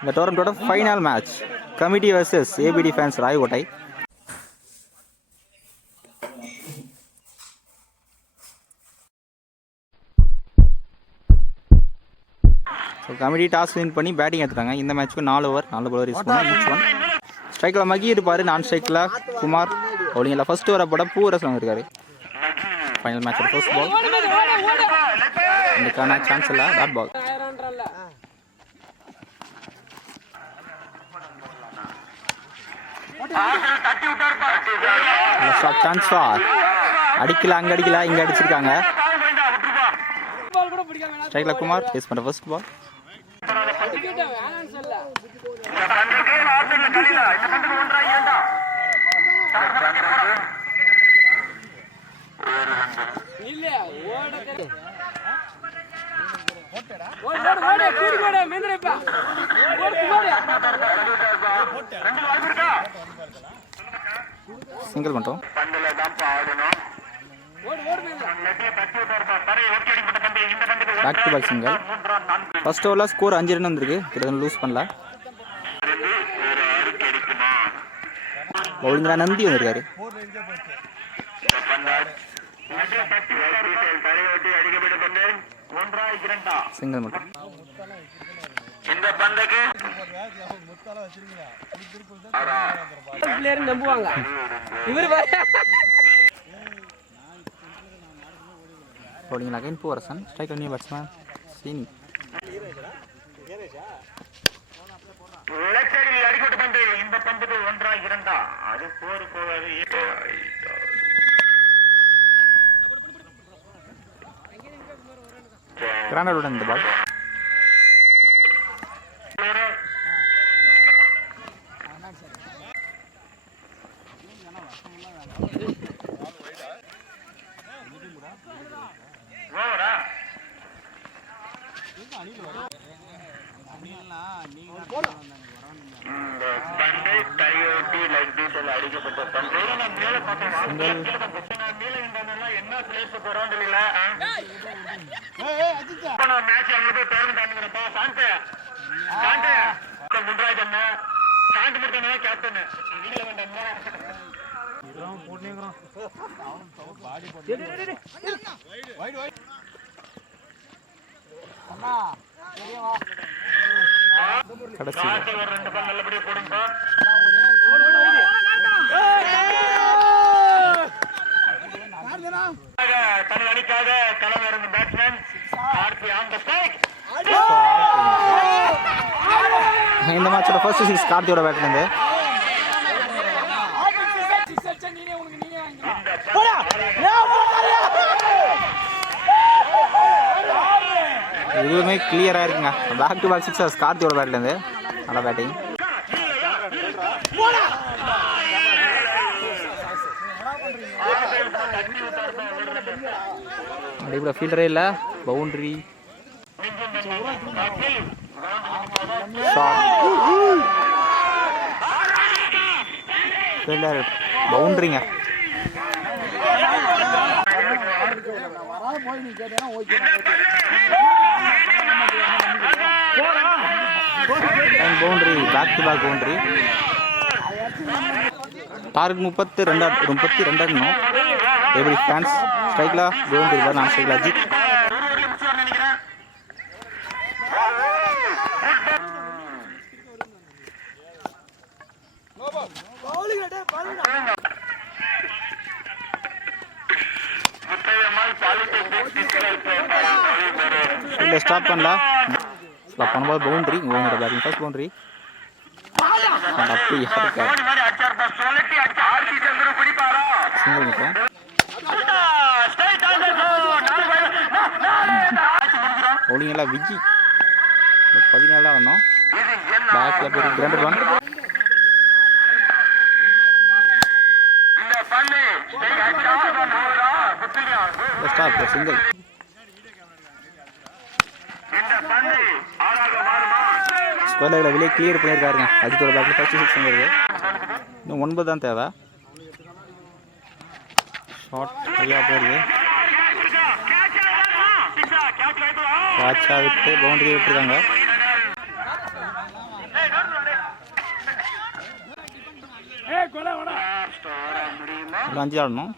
இந்த டோர்னமெண்ட்டோட final match committee versus ABD fans Rayakottai. So committee toss win பண்ணி batting எடுத்துட்டாங்க. இந்த மேட்ச்சுக்கு 4 ஓவர் 4 பவுலர் யூஸ் பண்ணால் ஈச் ஒன். ஸ்ட்ரைக்கில் மகி இருப்பார், நான் ஸ்ட்ரைக்கில் குமார். பவுலிங்கில் ஃபர்ஸ்ட் ஓவரை போட பூரசம் இருக்காரு. ஃபைனல் மேட்சோட ஃபர்ஸ்ட் பால் இதுக்கான சான்ஸ் இல்லை, டாட் பால். சான்ஸ் ஃபார் அடிக்கல, அங்கே அடிக்கல, இங்கே அடிச்சிருக்காங்க. ஸ்ட்ரைக்கில் குமார் ஃபேஸ் பண்ணுற ஃபர்ஸ்ட் பால். சிங்கிள் மட்டும். Back to back single. First ஓவரில் ஸ்கோர் 5 ரன் வந்திருக்கு, கிட்ட லூஸ் பண்ணல. பவுலிங்கில் நந்தி வந்திருக்காரு. சிங்கிள் மட்டும். இந்த பந்துக்கு நம்புவாங்க இவர். Bowling again Poovarasan. Strike new batsman சீனி. அடிக்கட்டு பந்து. இந்த பந்துக்கு 1-2 அது போவாரு. கிராண்டோட இந்த பால். கடைசி இந்த மேட்சோட ஃபர்ஸ்ட் சிக்ஸ் கார்த்தியோட பேட்ல இருந்து. இதுவுமே கிளியரா இருக்குங்க. பேக் டு பேக் சிக்ஸஸ் கார்த்தியோட பேட்ல இருந்து. நல்ல பேட்டிங். அடிப்பட ஃபீல்டரே இல்லை, பவுண்டரி ஃபீல்டர் பவுண்டரிங்க. Boundary, back to back boundary. Target 32 run. எப்படி ஃபேன்ஸ் ஸ்ட்ரைக்கில் கோவிந்த் இருப்பார், நான் ஸ்ட்ரைக்கில் அஜித். இல்லை ஸ்டாப் பண்ணல, ஸ்டாப் பண்ணும்போது பவுண்டரி. கோவிந்தோட பேட்டிங் ஃபர்ஸ்ட் பவுண்டரி. அப்படி சிங்கிள் மட்டும். பவுலிங் எல்லாம் விஜி 17 தான் வந்தோம். பேக்கில் போய் கிராண்ட் ஒன். Stop single. ஸ்கொயரில் வெளியே கிளியர் பண்ணியிருக்காருங்க. அஜித்தோட பேக்கில் ஃபர்ஸ்ட் சிக்ஸ் வருது. இன்னும் 9 தான் தேவை. ஷார்ட் சரியாக போயிடுது. கேட்சா விட்டு பவுண்டரி விட்டுருக்காங்க. ஒரு 5 ஆடணும்.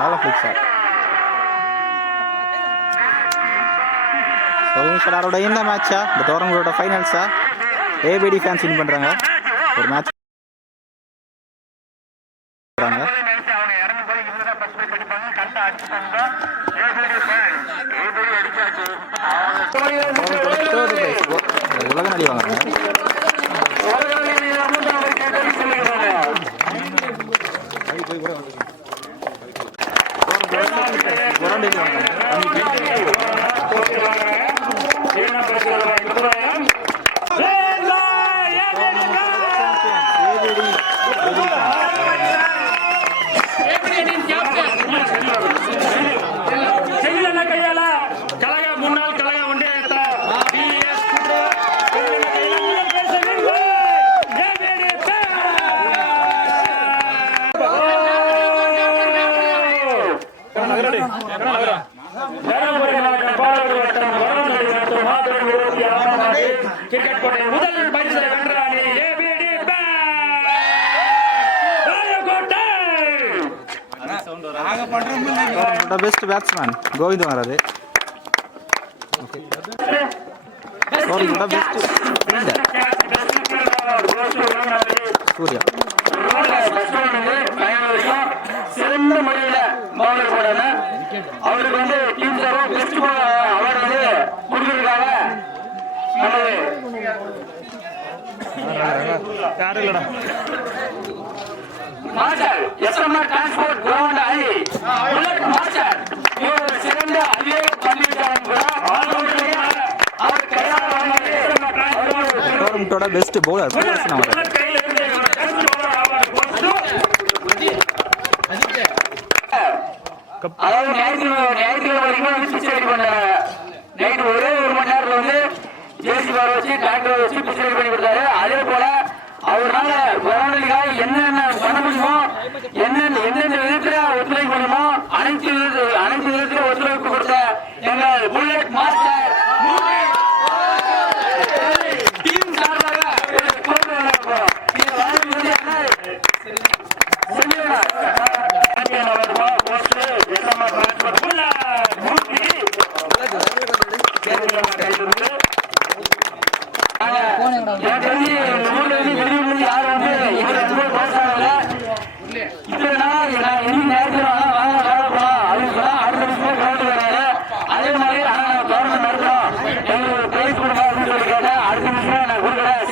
நல்லா ஃபிளிக் சார். சாரோட இந்த மேட்சா இந்த டோர்னமெண்டோட ஃபைனல்ஸா ஏபிடி ஃபேன்ஸ் வின் பண்ணுறாங்க. ஒரு மேட்ச் உலக நடி வாங்குறாங்க. கிரிக்கெட் போட்டியின் முதல் பரிசை வென்ற அணி ஏபிடி பெஸ்ட் பேட்ஸ்மேன் கோவிந்த் வராது. சூர்யா சிறந்த முறையில பவுலர் போடல அவருக்கு வந்து டீம் சார்பாக பெஸ்ட் அவார்டு வந்து கொடுத்துருக்காங்க. மாஸ்டர் எஸ்எம்ஆர் டிரான்ஸ்போர்ட் கிரவுண்ட் அணி புல்லட் மாஸ்டர் இவர் சிறந்த அதிவேக பள்ளிக்காரன் கூட அவர் கையால் டோர்னமெண்டோட பெஸ்ட் பவுலர் அதாவது ஞாயிற்றுக்கிழமை வரைக்கும் பிச்சை ரெடி பண்ணாங்க. நைட்டு ஒரே 1 மணி நேரத்தில் வந்து ஜேசி பார் வச்சு டிராக்டர் வச்சு பிச்சை ரெடி பண்ணி கொடுத்தாரு. அதே போல அவரால் கிரவுண்டுக்காக என்னென்ன பண்ண முடியுமோ எந்தெந்த விதத்துல ஒத்துழைப்பு பண்ணுமோ அனைத்து விதத்துல ஒத்துழைப்பு கொடுத்த எங்கள் புல்லட் மாஸ்டர் டீம் சார்பாக அதே மாதிரி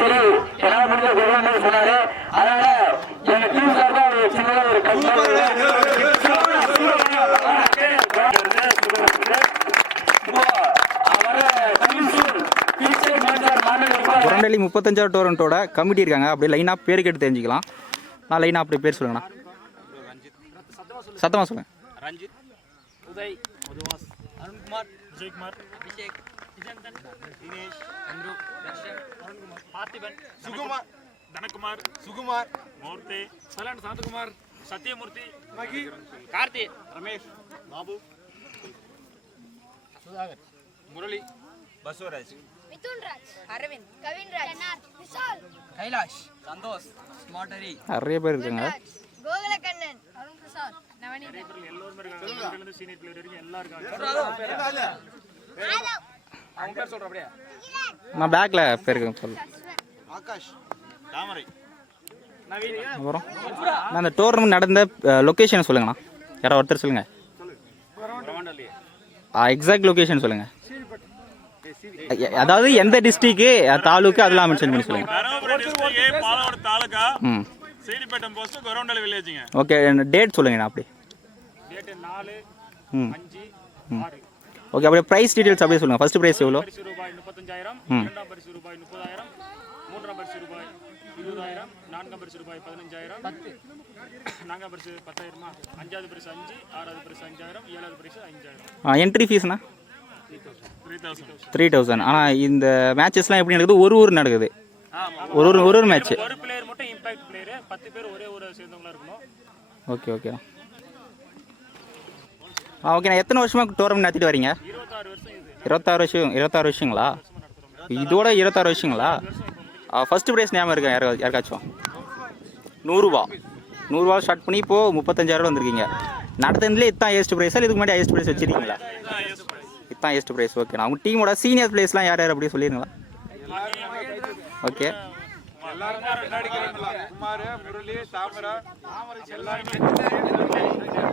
சரி எல்லாம் முடிஞ்ச சொன்னாரு. அதனால எங்க டீம் சார்பா சின்னதாக ஒரு குரண்டலி 35வது டோர்னமெண்டோட கமிட்டி இருக்காங்க. அப்படியே லைனாக பேர் கேட்டு தெரிஞ்சுக்கலாம். நான் லைனாக அப்படியே பேர் சொல்லுங்கண்ணா. சத்தமாக சொல்லுங்கள். ரஞ்சித், உதய், மதுவாஸ், அருண்குமார், விஜயகுமார், அபிஷேக், விஜயந்தன், தினேஷ், அம்ரு, தர்ஷன், அருண்குமார், பார்த்திபன், சுகுமார், தனகுமார், சுகுமார், மூர்த்தி, சலன், சாந்தகுமார், சத்யமூர்த்தி, மகி, கார்த்தி, ரமேஷ், பாபு, சுதாகர், முரளி, பசுவராஜ், மிதுன்ராஜ், அரவிந்த், கவின்ராஜ், விஷால், கைலாஷ், சந்தோஷ், ஸ்மார்டரி, நிறைய பேர் இருக்காங்க. கோகுலகண்ணன், அருண் பிரசாத், நவநீத், எல்லாரும் இருக்காங்க. இருந்து சீனியர் பிளேயர் வரைக்கும் எல்லாரும் இருக்காங்க. அவங்க பேர் சொல்ற அப்படியே. நான் பேக்ல பேர் சொல்லு. ஆகாஷ், தாமரை, நவீன். அப்புறம் நான் அந்த டோர்னமெண்ட் நடந்த லொக்கேஷன் சொல்லுங்கண்ணா. யாராவது ஒருத்தர் சொல்லுங்கள். எக்ஸாக்ட் லொக்கேஷன் சொல்லுங்கள். அதாவது எந்த டிஸ்ட்ரிக்ட் தாலுக்கு அதெல்லாம் மென்ஷன் பண்ணி சொல்லுங்கள். தருமபுரி டிஸ்ட்ரிக்ட் பாலவாடு தாலுகா சீடிப்பேட்டம் போஸ்ட் கொரோண்டல் வில்லேஜ்ங்க. ஓகே, டேட் சொல்லுங்கண்ணா. அப்படி டேட் 4 5 6. ஓகே, அப்படியே ப்ரைஸ் டீடைல்ஸ் அப்படியே சொல்லுங்கள். ஃபர்ஸ்ட் ப்ரைஸ் எவ்வளோ? ரூபாய் 35,000, இரண்டாம் பரிசு ரூபாய் 30,000, மூன்றாம் பரிசு ரூபாய் 20,000, நான்காம் பரிசு ரூபாய் 15,000, நான்காம் பரிசு 10,000, அஞ்சாவது பரிசு 5, ஆறாவது பரிசு 5,000, ஏழாவது பரிசு 5,000. என்ட்ரி ஃபீஸ்ண்ணா 3,000. 3,000. ஆனால் இந்த மேட்சஸ்லாம் எப்படி நடக்குது? ஒரு நடக்குது. ஒரு மேட்ச். ஒரு பிளேயர் மட்டும் இம்பாக்ட் பிளேயர், 10 பேர் ஒரே ஒரு சேர்ந்தவங்களா இருக்கணும். Okay okay. ஓகேண்ணா. எத்தனை வருஷமாக டோர்னமெண்ட் நடத்திட்டு வரீங்க? 26 வருஷங்களா? இதோட 26 வருஷங்களா? ஃபஸ்ட்டு ப்ரைஸ் ஞாபகம் இருக்கா யாருக்காச்சும்? 100 ஸ்டார்ட் பண்ணி இப்போது 35,000 வந்திருக்கீங்க. நடத்துனதுலேயே இதுதான் ஹையஸ்ட் ப்ரைஸா இல்லை இதுக்கு முன்னாடி ஹையஸ்ட் ப்ரைஸ் வச்சுருக்கீங்களா? இதுதான் ஹையஸ்ட் ப்ரைஸ். ஓகேண்ணா. உங்கள் டீமோட சீனியர் பிளேஸ்லாம் யார் அப்படியே சொல்லிடுங்களா? Okay.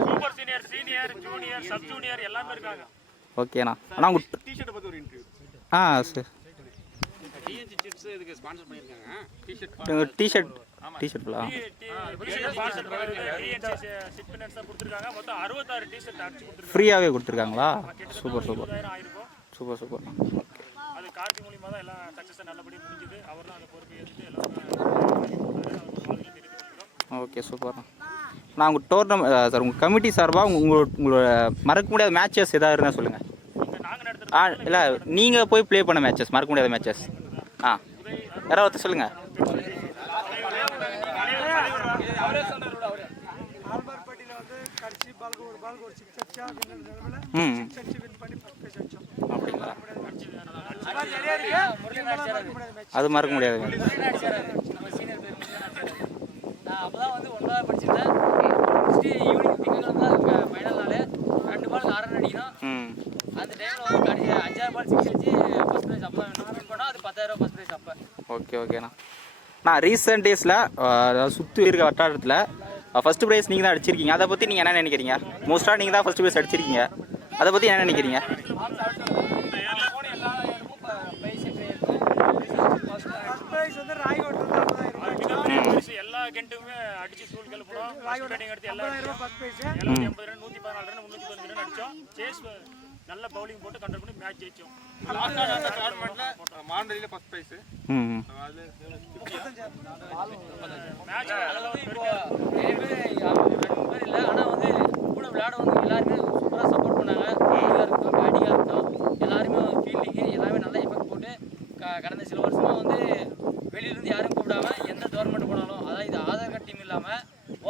Super senior, senior, junior, sub junior எல்லாமே இருக்காங்க. ஓகேண்ணா. ஆனால் உங்கள் டிஷர்ட் பத்தி ஒரு இன்டர்வியூ. சரி. டிஎன்சி சிப்ஸ் இதுக்கு ஸ்பான்சர் பண்ணியிருக்காங்க. டிஷர்ட்லாம் ஃப்ரீயாகவே கொடுத்துருக்காங்களா? சூப்பர். அது கார்த்தி மூலியமா தான் எல்லாம் சக்ஸஸ் நல்லபடியாக முடிஞ்சுது. அவர் தான் அந்த பொறுப்பை ஏற்றுட்டு எல்லாம். Okay, super. நான் உங்கள் டோர்னமெண்ட் சார் உங்கள் கமிட்டி சார்பாக உங்களோட மறக்க முடியாத மேட்சஸ் ஏதாவது இருந்தால் சொல்லுங்கள். இல்லை நீங்கள் போய் ப்ளே பண்ண மேட்சஸ், மறக்க முடியாத மேட்சஸ். யாராவது ஒருத்தர் சொல்லுங்கள். அப்படிங்களா? அது மறக்க முடியாது. நான் அப்போதான் வந்து 9வது படிச்சிருந்தேன். ஈவினிங் திங்கக்கிழமை தான் ஃபைனல் நாள். 2 பால் 6 ரன் அடிக்கணும். அந்த டைமில் வந்து கடைசி 5 பால் 6 வச்சு ஃபஸ்ட் ப்ரைஸ் அப்போ வின் பண்ணோம். அது 10,000 ஃபஸ்ட் ப்ரைஸ் அப்போ. ஓகேண்ணா. நான் ரீசெண்ட் டேஸில் சுற்றி இருக்க வட்டாரத்தில் ஃபஸ்ட்டு ப்ரைஸ் நீங்கள் தான் அடிச்சிருக்கீங்க. அதை பற்றி நீங்கள் என்ன நினைக்கிறீங்க? மோஸ்ட்டாக நீங்கள் தான் ஃபஸ்ட்டு ப்ரைஸ் அடிச்சிருக்கீங்க. அதை பற்றி என்ன நினைக்கிறீங்க? எல்லா கெண்டுமே அடிச்சு ஸ்கூல் கிளப்பணும். பேட்டிங் எடுத்து எல்லாரும் 80 ரன் 114 ரன் 315 ரன் அடிச்சோம். சேஸ் நல்ல பவுலிங் போட்டு கண்ட்ரோல் பண்ணி மேட்ச் ஜெயிச்சோம். மாண்டலில ஃபர்ஸ்ட் பிரைஸ். மேட்ச் இப்போ நிறைய பேர் இல்லை, ஆனால் வந்து கூட விளையாடுவாங்க. எல்லாருமே சூப்பராக சப்போர்ட் பண்ணாங்க. பவுலிங்காக இருக்கட்டும், பேட்டிங்காக இருக்கட்டும், எல்லாருமே ஃபீல்டிங்கு எல்லாமே நல்லா எஃபெக்ட் போட்டு கடந்த சில வருஷமாக வந்து வெளியிலேருந்து யாரும் கூப்பிடாம எந்த டோர்னமெண்ட் போனாலும், அதாவது இது ஆதார் கார்டு டீம் இல்லாமல்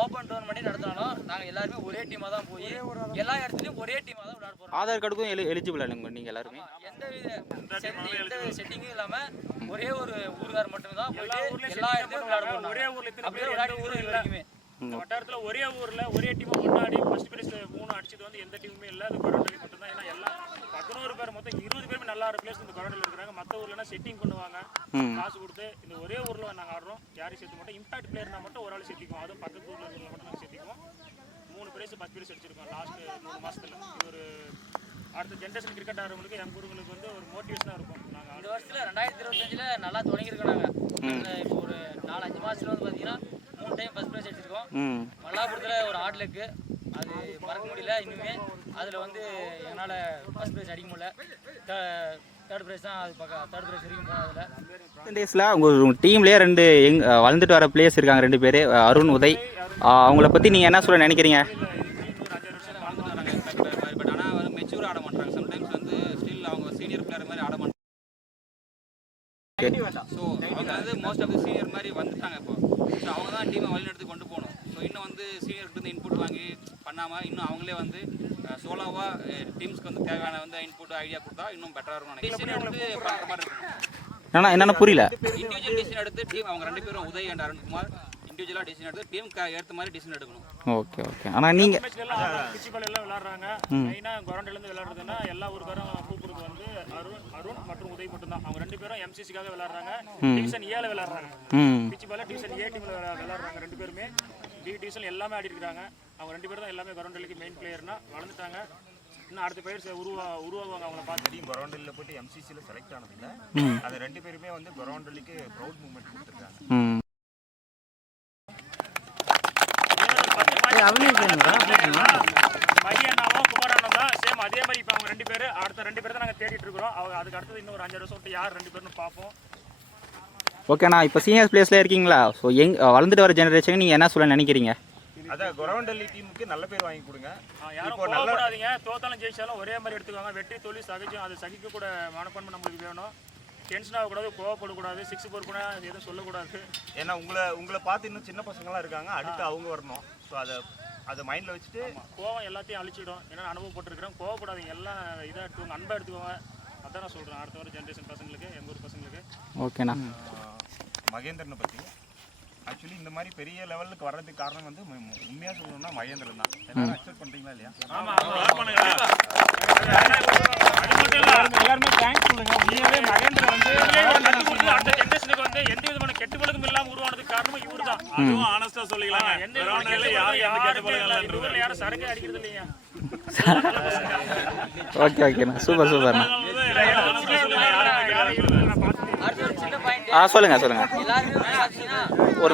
ஓப்பன் டோர்னமெண்ட்டே நடத்தினாலும் நாங்கள் எல்லாருமே ஒரே டீமாக தான் போய் எல்லா இடத்துலையும் ஒரே டீமாக தான் விளையாட போகிறோம். ஆதார் கார்டுக்கும் எலிஜிபிள் நீங்கள் எல்லாருமே? எந்த செட்டிங்கும் இல்லாமல் ஒரே ஒரு ஊருக்கார் மட்டும்தான் போயிட்டு எல்லா இடத்துலையும் விளையாட போகிறோம். ஒரே ஊர்ல அப்படியே விளையாடி ஊர் வரைக்குமே இந்த வட்டாரத்தில் ஒரே ஊரில் ஒரே டீமை முன்னாடி ஃபர்ஸ்ட் பிரைஸ் 3 அடிச்சது வந்து எந்த டீமுமே இல்லை. அது கொரோண்டலி மட்டும்தான். ஏன்னா எல்லாம் 11 பேர் மொத்தம் 20 பேருமே நல்லா பிளேஸ் இந்த கொரோண்டலில் இருக்கிறாங்க. மற்ற ஊர்லனா செட்டிங் பண்ணுவாங்க, காசு கொடுத்து. இந்த ஒரே ஊரில் நாங்கள் ஆடுறோம். யாரையும் சேர்த்து மட்டும் இம்பாக்ட் பிளேயர்னா மட்டும் ஒரு ஆள் சேர்த்திக்குவோம். அதுவும் பக்கத்து ஊரில் இருக்கிறவங்க மட்டும் நாங்கள் சேர்த்திக்குவோம். 3 பிரைஸ் 10 பிரைஸ் அடிச்சிருக்கோம் லாஸ்ட் 3 மாதத்தில். இது ஒரு அடுத்த ஜென்ரேஷன் கிரிக்கெட் ஆடுறவங்களுக்கு எங்கள் ஊர்களுக்கு வந்து ஒரு மோட்டிவேஷனாக இருக்கும். நாங்கள் இந்த வருஷத்தில் 2025 நல்லா தொடங்கியிருக்கோம். நாங்கள் இப்போ ஒரு 4-5 மாதத்தில் வந்து பார்த்தீங்கன்னா 3 டைம் ஃபர்ஸ்ட் ப்ரைஸ் அடிச்சிருக்கோம். மல்லாபுரத்தில் ஒரு ஆட்லுக்கு அது மறக்க முடியல இன்னுமே. அதில் வந்து என்னால் ஃபர்ஸ்ட் ப்ரைஸ் அடிக்க முடியல. தேர்ட் ப்ரைஸ் தான். அது தேர்ட் ப்ரைஸ் வரைக்கும் போனதில்லை. டேஸில் உங்கள் டீம்லேயே 2 வளர்ந்துட்டு வர பிளேயர்ஸ் இருக்காங்க, 2 பேர், அருண், உதய். அவங்கள பற்றி நீங்கள் என்ன சொல்ல நினைக்கிறீங்க? பட் ஆனால் வந்து மெச்சூர் ஆட மாட்டாங்க. சம்டைம்ஸ் வந்து ஸ்டில் அவங்க சீனியர் பிளேயர் மாதிரி ஆட மாட்டாங்க. ஸோ அவங்க வந்து மோஸ்ட் ஆஃப் த சீனியர் மாதிரி வந்துட்டாங்க இப்போ. ஸோ அவங்க தான் டீமை வழிநடத்தி கொண்டு போகணும். ஸோ இன்னும் வந்து சீனியர்கிட்ட இருந்து இன்புட் வாங்கி பண்ணாமல் இன்னும் அவங்களே வந்து சோலோவாக டீம்ஸ்க்கு வந்து தேவையான வந்து இன்புட் ஐடியா கொடுத்தா இன்னும் பெட்டராக இருக்கும். டிசிஷன் எடுத்து பண்ணுற மாதிரி இருக்கும். என்னென்ன புரியல? இண்டிவிஜுவல் டிசிஷன் எடுத்து டீம் அவங்க 2 பேரும் உதய் அண்ட் அருண்குமார் இண்டிவிஜுவலாக டிசிஷன் எடுத்து டீமுக்கு ஏற்ற மாதிரி டிசிஷன் எடுக்கணும். ஓகே. ஆனால் நீங்கள் பிச்சிபால் எல்லாம் விளையாடுறாங்க. மெயினாக கொரோண்டலேருந்து விளையாடுறதுன்னா எல்லா ஊருக்காரும் கூப்பிடுறது வந்து அருண் மற்றும் உதய் மட்டும்தான். அவங்க 2 பேரும் எம்சிசிக்காக விளையாடுறாங்க. டிவிஷன் ஏல விளையாடுறாங்க. பிச்சிபால் டிவிஷன் ஏ டீமில் விளையாடுறாங்க. 2 பேருமே டி டிவிஷன் எல்லாமே ஆடி இருக்காங்க. அவங்க 2 பேரும் தான் எல்லாமே கொரோண்டலுக்கு மெயின் பிளேயர்னா வளர்ந்துட்டாங்க. இன்னும் அடுத்த பயிர் உருவாகுவாங்க. அவங்கள பார்த்து கொரோண்டலில் போயிட்டு எம்சிசியில் செலக்ட் ஆனதில்ல. அது 2 பேருமே வந்து கொரோண்டலுக்கு ப்ரௌட் மூமெண்ட் கொடுத்துருக்காங்க. மையனாவும் குமாரண்ணன் தான் சேம் அதே மாதிரி. இப்போ அவங்க 2 பேர் அடுத்த 2 பேர் தான் நாங்கள் தேடிட்டு இருக்கிறோம். அதுக்கு அடுத்தது இன்னும் ஒரு 5 வருஷம் விட்டு யார் 2 பேர்னு பார்ப்போம். ஓகேண்ணா. இப்போ சீனியர் பிளேஸில் இருக்கீங்களா? ஸோ வளர்ந்துட்டு வர ஜெனரேஷனுக்கு நீங்கள் என்ன சொல்ல நினைக்கிறீங்க? அதான் கொரோண்டலி டீமுக்கு நல்ல பேர் வாங்கி கொடுங்க. யாரும் போகக்கூடாதீங்க. தோத்தாலும் ஜெயிச்சாலும் ஒரே மாதிரி எடுத்துக்குவாங்க. வெற்றி தோல்வி சகஜம். அது சகிக்க கூட மனப்பான்மை நம்மளுக்கு வேணும். டென்ஷன் ஆகக்கூடாது, கோவப்படக்கூடாது, 6 போர் கூட எதுவும் சொல்லக்கூடாது. ஏன்னா உங்களை பார்த்து இன்னும் சின்ன பசங்களாம் இருக்காங்க. அடுத்து அவங்க வரணும். ஸோ அதை அதை மைண்டில் வச்சுட்டு கோவம் எல்லாத்தையும் அழிச்சிடும். ஏன்னா அனுபவப்பட்டிருக்கிறோம். கோவப்படாதீங்க, எல்லாம் இதாக எடுத்துக்கோங்க, அன்பாக எடுத்துக்கோங்க. அதான் நான் சொல்கிறேன் அடுத்த வர ஜென்ரேஷன் பசங்களுக்கு, எங்கள் ஊர் பசங்களுக்கு. ஓகேண்ணா. மகேந்திரனை பற்றி ஆக்சுவலி இந்த மாதிரி பெரிய லெவலுக்கு வர்றதுக்கு காரணம் வந்து உண்மையாக சொல்லணும்னா மகேந்திரன் தான். எல்லாரும் அக்செப்ட் பண்ணுறீங்களா இல்லையா? எல்லாருமே தேங்க்ஸ் சொல்லுங்க. உண்மையாவே மகேந்திரன் வந்து அடுத்த ஜென்ரேஷனுக்கு வந்து எந்த விதமான கெட்டு பழக்கம் இல்லாமல் உருவானதுக்கு காரணம் இவர் தான். அதுவும் ஆனஸ்டா சொல்லிக்கலாம். யாரும் சரக்கே அடிக்கிறது இல்லையா? ஓகே ஓகேண்ணா, சூப்பர் சூப்பர்ண்ணா. சொல்லுங்க சொல்லுங்க. ஒரு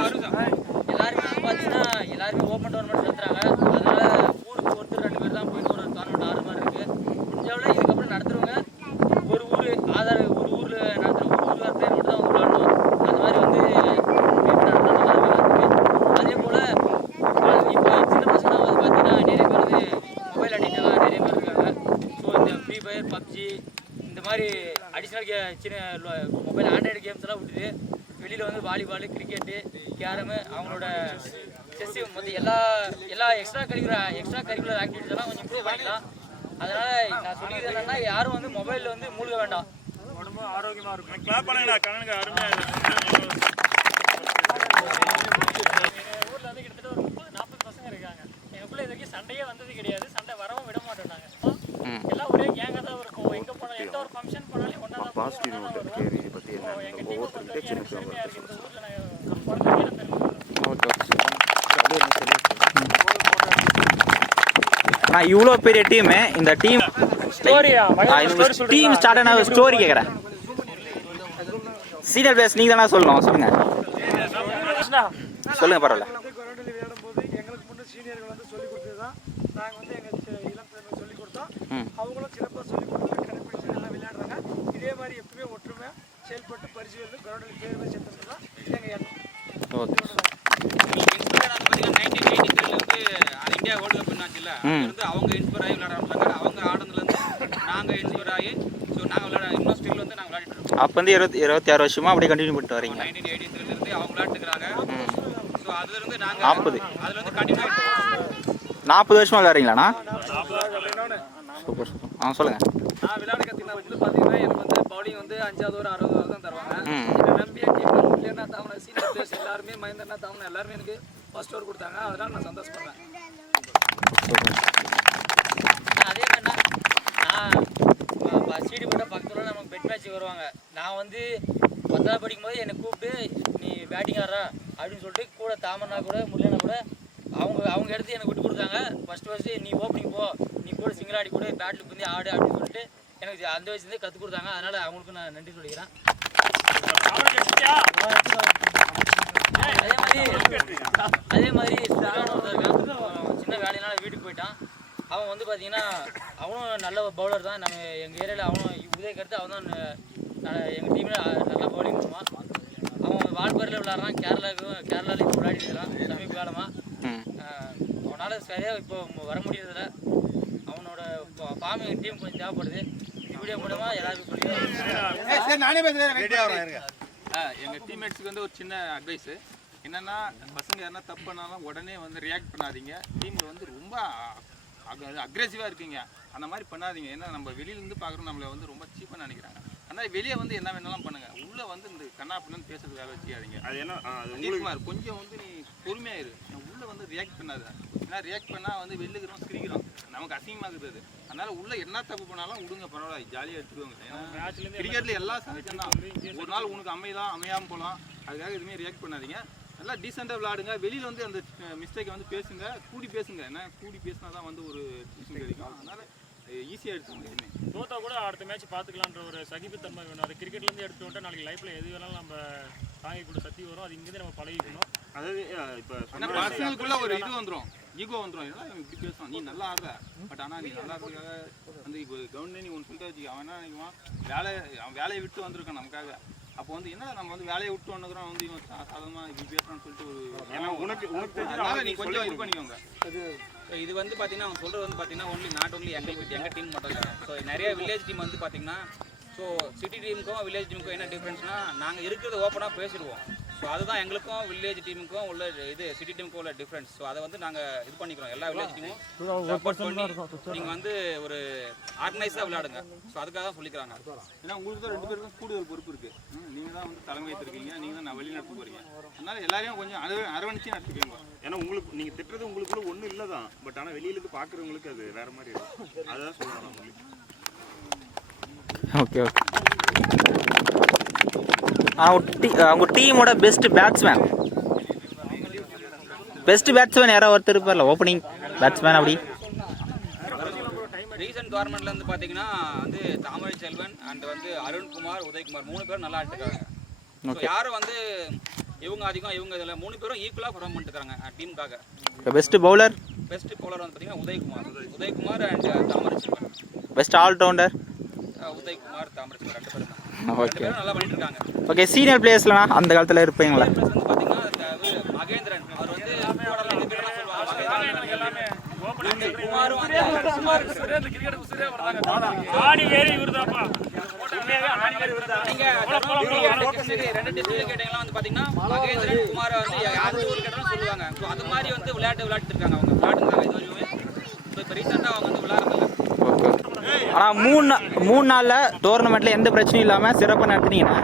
எல்லாருமே ஓப்பன் டோர்னமெண்ட் நடத்துறாங்க. அதனால ஊருக்கு ஒருத்தர் 2 பேர் தான் போயிட்டு ஒரு டோர்னமெண்ட் ஆடுற மாதிரி இருக்கு. முடிஞ்சவளை இதுக்கப்புறம் நடத்துறவங்க ஒரு ஊர்ல நடத்துற ஊர்ல பேர் மட்டும் தான் விளையாடணும். அந்த மாதிரி வந்து அதே போல இப்போ சின்ன பசங்க வந்து பார்த்தீங்கன்னா நிறைய பேர் வந்து மொபைல் அடிக்டெல்லாம் நிறைய பேர் இருக்காங்க. ஸோ இந்த ஃப்ரீ ஃபயர், பப்ஜி இந்த மாதிரி அடிஷ்னல் சின்ன மொபைல் ஆண்ட்ராய்டு கேம்ஸ் எல்லாம் விட்டுட்டு வெளியில் வந்து வாலிபால், கிரிக்கெட்டு, கேரமு, அவங்களோட செஸ்ஸு மொத்தம் எல்லா எக்ஸ்ட்ரா கரிக்குலர் ஆக்டிவிட்டிஸ் எல்லாம் கொஞ்சம் இம்ப்ரூவ் பண்ணிக்கலாம். அதனால் நான் சொல்லிக்கிறது என்னன்னா, யாரும் வந்து மொபைலில் வந்து மூழ்க வேண்டாம். உடம்பு ஆரோக்கியமாக இருக்கும். கிளாப் பண்ணுங்கடா, கண்ணனுக்கு அருமையாக ஊரில் வந்து கிட்டத்தட்ட ஒரு 30-40 பசங்க இருக்காங்க. எங்களுக்குள்ள இது வரைக்கும் சண்டையே வந்தது கிடையாது. சண்டை வரவும் விட மாட்டோம் நாங்கள். எல்லாம் ஒரே கேங்காக தான் இருக்கும். எங்கே போனால் எந்த ஒரு ஃபங்க்ஷன் போனாலும் ஒன்றா தான் வருவோம். எங்கள் டீமை பொறுத்த வரைக்கும் எனக்கு பெருமையாக இருக்குது. இந்த ஊரில் நான் பிறந்ததுக்கே நான் பெருமை. நான் இவ்வளோ பெரிய டீமு, இந்த டீம் டீம் ஸ்டார்ட் ஆன ஸ்டோரி கேட்குறேன். சீனியர் பிளேயர்ஸ் நீங்கள் தானே சொல்லணும், சொல்லுங்கள் சொல்லுங்கள், பரவாயில்ல. கொரோனாவில் விளையாடும்போது எங்களுக்கு முன்னே சீனியர்கள் வந்து சொல்லிக் கொடுத்தது தான் நாங்கள் வந்து எங்கள் இளம் பிள்ளைங்களுக்கு சொல்லிக் கொடுத்தோம். அவங்களும் சிறப்பாக சொல்லிக் கொடுத்து கடைப்பிடிச்சு நல்லா விளையாடுறாங்க. இதே மாதிரி எப்பவுமே ஒற்றுமை செயல்பட்டு பரிசு வந்து கொரோனாவில் பேர் வச்சு சேர்த்துறது தான் எங்கள் எண்ணம். ஓகே. பார்த்தீங்கன்னா 1983 வந்து இந்தியா வேர்ல்டு கப் ஆச்சுல்ல, வந்து அவங்க இன்ஸ்பயர் ஆகி விளையாடுறாங்க. அவங்க ஆடுனதுலேருந்து நாங்கள் இன்ஸ்பயர் ஆகி ஸோ நாங்கள் விளையாட இன்னும் ஸ்டில் வந்து நாங்கள் விளையாடிட்டு இருக்கோம். அப்போ வந்து 26 வருஷமா அப்படியே கண்டினியூ பண்ணிட்டு வரீங்க. 1983 அவங்க விளையாட்டுக்கிறாங்க. ஸோ அதுலேருந்து நாங்கள் 40 அதுலேருந்து கண்டினியூ ஆகிட்டு 40 வருஷமா விளையாடுறீங்களாண்ணா? Super super. சொல்லுங்கள். நான் விளையாட கற்றுக்கினா வந்து பார்த்தீங்கன்னா எனக்கு வந்து பவுலிங் வந்து 5வது ஓவர் 6வது ஓவர் தான் தருவாங்க. என்னை நம்பியே கீப்பர் முக்கியன்னா தாமனை சீனியர் பிளேயர்ஸ் எல்லாருமே மகேந்திரனா தாமனை எல்லாருமே எனக்கு ஃபர்ஸ்ட் ஓவர் கொடுத்தாங்க. அதனால் நான் சந்தோஷப்படுறேன். அதே மாதிரி நான் சீடி போட்ட பக்கத்தில் நமக்கு பெட் மேட்ச் வருவாங்க. நான் வந்து 10வது படிக்கும்போது என்னை கூப்பிட்டு நீ பேட்டிங் ஆடுறா அப்படின்னு சொல்லிட்டு கூட தாமனா கூட முல்லைனா கூட அவங்க எடுத்து எனக்கு விட்டு கொடுத்தாங்க. ஃபஸ்ட்டு நீ ஓப்பனிங் போ, நீ கூட சிங்கிள் ஆடி கூட பேட்டில் வந்து ஆடு அப்படின்னு சொல்லிட்டு எனக்கு அந்த வயசுலேருந்தே கற்றுக் கொடுத்தாங்க. அதனால் அவங்களுக்கு நான் நன்றி சொல்லிக்கிறேன். அதே மாதிரி சின்ன வேலையினால வீட்டுக்கு போயிட்டான். அவன் வந்து பார்த்தீங்கன்னா அவனும் நல்ல பவுலர் தான். நம்ம எங்கள் ஏரியாவில் அவனும் உதயக்கடுத்து அவன் தான் எங்கள் டீமில் நல்லா பவுலிங் பண்ணுவான். அவன் வால்பாறையில் விளையாடுறான். கேரளாவில் இப்போ விளையாடிட்டு இருக்கிறான் சமீப காலமாக. அவனால் சரியாக இப்போ வர முடியறதில்ல. அவனோட ஃபார்ம் எங்கள் டீம் கொஞ்சம் தேவைப்படுது. வீடியோ மூலமாக எல்லாருக்கும் எங்கள் டீம்மேட்ஸுக்கு வந்து ஒரு சின்ன அட்வைஸு என்னென்னா, பசங்க யாருன்னா தப்பு பண்ணாலும் உடனே வந்து ரியாக்ட் பண்ணாதீங்க. டீமில் வந்து ரொம்ப அக்ரெசிவாக இருக்கீங்க, அந்த மாதிரி பண்ணாதீங்க. ஏன்னா நம்ம வெளியிலேருந்து பார்க்குறோம், நம்மளை வந்து ரொம்ப சீப்பாக நினைக்கிறாங்க. ஆனால் வெளியே வந்து என்ன வேணாலும் பண்ணுங்கள். உள்ளே வந்து இந்த கண்ணாப்பின்னு பேசுறது வேலை வச்சுக்காதீங்க. அது என்ன அஜித்குமார் கொஞ்சம் வந்து நீ பொறுமையாயிரு. உள்ளே வந்து ரியாக்ட் பண்ணாத. ஏன்னா ரியாக்ட் பண்ணால் வந்து வெளிலுக்கிறோம் சிரிக்கிறோம், நமக்கு அசிங்கமாக இருக்குது. அதனால் உள்ளே என்ன தப்பு பண்ணாலும் விடுங்க, பரவாயில்ல, ஜாலியாக எடுத்துக்கோங்க. ஏன்னா கிரிக்கெட்டில் எல்லா சமயத்தும் தான். ஒரு நாள் உனக்கு அமையாமல் போகலாம். அதுக்காக எதுவுமே ரியாக்ட் பண்ணாதீங்க. நல்லா டீசெண்டாக விளையாடுங்க. வெளியில் வந்து அந்த மிஸ்டேக்கை வந்து பேசுங்க, கூடி பேசுங்க. ஏன்னா கூடி பேசினா தான் வந்து ஒரு டிசிஷன் கிடைக்கும். அதனால் ஈஸியாக எடுத்துக்கோங்க. எதுவுமே தோத்தா கூட அடுத்த மேட்ச் பார்த்துக்கலான்ற ஒரு சகிப்புத்தன்மை வேணும். அது கிரிக்கெட்லேருந்து எடுத்து விட்டால் நாளைக்கு லைஃப்பில் எது வேணாலும் நம்ம தாங்கி கூட சக்தி வரும். அது இங்கேருந்து நம்ம பழகிக்கணும். அதாவது இப்போ பர்சனலுக்குள்ள ஒரு இது வந்துடும், ஈகோ வந்துடும். இதெல்லாம் இப்படி பேசுவான், நீ நல்லா ஆடுற, பட் ஆனால் நீ நல்லா இருக்கிறதுக்காக வந்து இப்போ கவர்மெண்ட் நீ ஒன்று சொல்லிட்டு வச்சுக்க. அவன் என்ன நினைக்குவான், அவன் வேலையை விட்டு வந்திருக்கான் நமக்காக. அப்போ வந்து என்ன நம்ம வந்து வேலையை விட்டு வந்துக்கிறோம், வந்து இவன் சாதாரணமாக இப்படி பேசுறான்னு சொல்லிட்டு ஒரு ஏன்னா உனக்கு அதனால நீ கொஞ்சம் இது பண்ணிக்கோங்க. இது வந்து பார்த்தீங்கன்னா அவன் சொல்கிறது வந்து பார்த்தீங்கன்னா ஒன்லி நாட் ஒன்லி எங்கள் டீம் மட்டும் இல்லை. ஸோ நிறைய வில்லேஜ் டீம் வந்து பார்த்தீங்கன்னா, ஸோ சிட்டி டீமுக்கும் வில்லேஜ் டீமுக்கும் என்ன டிஃப்ரென்ஸ்னால், நாங்கள் இருக்கிறது ஓப்பனாக பேசிடுவோம். ஸோ அதுதான் எங்களுக்கும் வில்லேஜ் டீமுக்கும் உள்ள இது சிட்டி டீமுக்கும் உள்ள டிஃப்ரென்ஸ். ஸோ அதை வந்து நாங்கள் இது பண்ணிக்கிறோம். எல்லா வில்லேஜ் டீமும் சப்போர்ட் பண்ணி நீங்கள் வந்து ஒரு ஆர்கனைஸாக விளையாடுங்க. ஸோ அதுக்காக தான் சொல்லிக்கிறாங்க. ஏன்னா உங்களுக்கு தான் 2 பேருக்கும் கூடுதல் பொறுப்பு இருக்கு. நீங்கள் தான் வந்து தலைமை ஏற்றிருக்கீங்க, நீங்கள் தான் வழி நடத்த போறீங்க. அதனால எல்லாரையும் கொஞ்சம் அரவணைச்சு நடத்திக்கோங்க. ஏன்னா உங்களுக்கு நீங்கள் திட்டுறது உங்களுக்குள்ள ஒன்றும் இல்லை தான், பட் ஆனால் வெளியிலுக்கு பார்க்குறவங்களுக்கு அது வேற மாதிரி இருக்கும். அதுதான் சொல்கிறோம் உங்களுக்கு. Okay okay. அவங்க டீமோட பெஸ்ட் பேட்ஸ்மேன் யாராவது ஒருத்தர் இருப்பார்ல, ஓப்பனிங் பேட்ஸ்மேன் அப்படி? ரீசன்ட் கவர்மெண்ட்ல இருந்து பார்த்தீங்கன்னா வந்து தாமரை செல்வன் அண்ட் வந்து அருண்குமார், உதயகுமார் 3 பேரும் நல்லா ஆடிட்டுருக்காங்க. ஸோ யாரும் வந்து இவங்க அதிகம் இவங்க இதில் 3 பேரும் ஈக்குவலாக பர்ஃபார்ம் பண்ணிட்டுருக்காங்க டீமுக்காக. பெஸ்ட் பவுலர் வந்து பார்த்தீங்கன்னா Udhayakumar and Thamarai Selvan. Best allrounder Udhayakumar, Thamarai Selvan 2 பேரும் தான். ஓகே 2 பேரும் நல்லா பண்ணிட்டு இருக்காங்க. ஓகே. சீனியர் பிளேயர்ஸ்லனா அந்த காலத்தில் இருப்பீங்களா? பார்த்தீங்கன்னா மகேந்திரன் அவர் வந்து குமாரும் ஆடி ஏறி விருதாப்பா நீங்க 2 டிஸ்ட்ரிக்ட் கேட்டீங்கன்னா வந்து பாத்தீங்கன்னா மகேந்திரன் குமார வந்து யாரு ஒரு கேட்டாலும் சொல்லுவாங்க. ஸோ அது மாதிரி வந்து விளையாட்டு இருக்காங்க. அவங்க விளையாடுறாங்க இது வரையுமே. ஸோ இப்போ ரீசெண்டாக அவங்க வந்து விளையாடுறதில்ல. ஓகே. ஆனால் 3 நாளில் டோர்னமெண்ட்டில் எந்த பிரச்சனையும் இல்லாமல் சிறப்பாக நடத்துனீங்கன்னா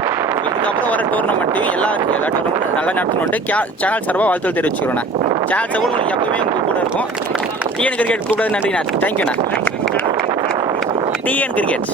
இதுக்கப்புறம் வர டோர்னமெண்ட்டையும் எல்லா டோர்னமெண்ட்டும் நல்லா நடத்தணுன்ட்டு சேனல் சார்பாக வாழ்த்து தெரிவிச்சுக்கிறோண்ணா. சேனல் சப்போர்ட் உங்களுக்கு எப்பவுமே உங்கள் கூட இருக்கும். டிஎன் கிரிக்கெட் கூப்பிடுறது நன்றிண்ணா. தேங்க்யூண்ணா. TN cricket.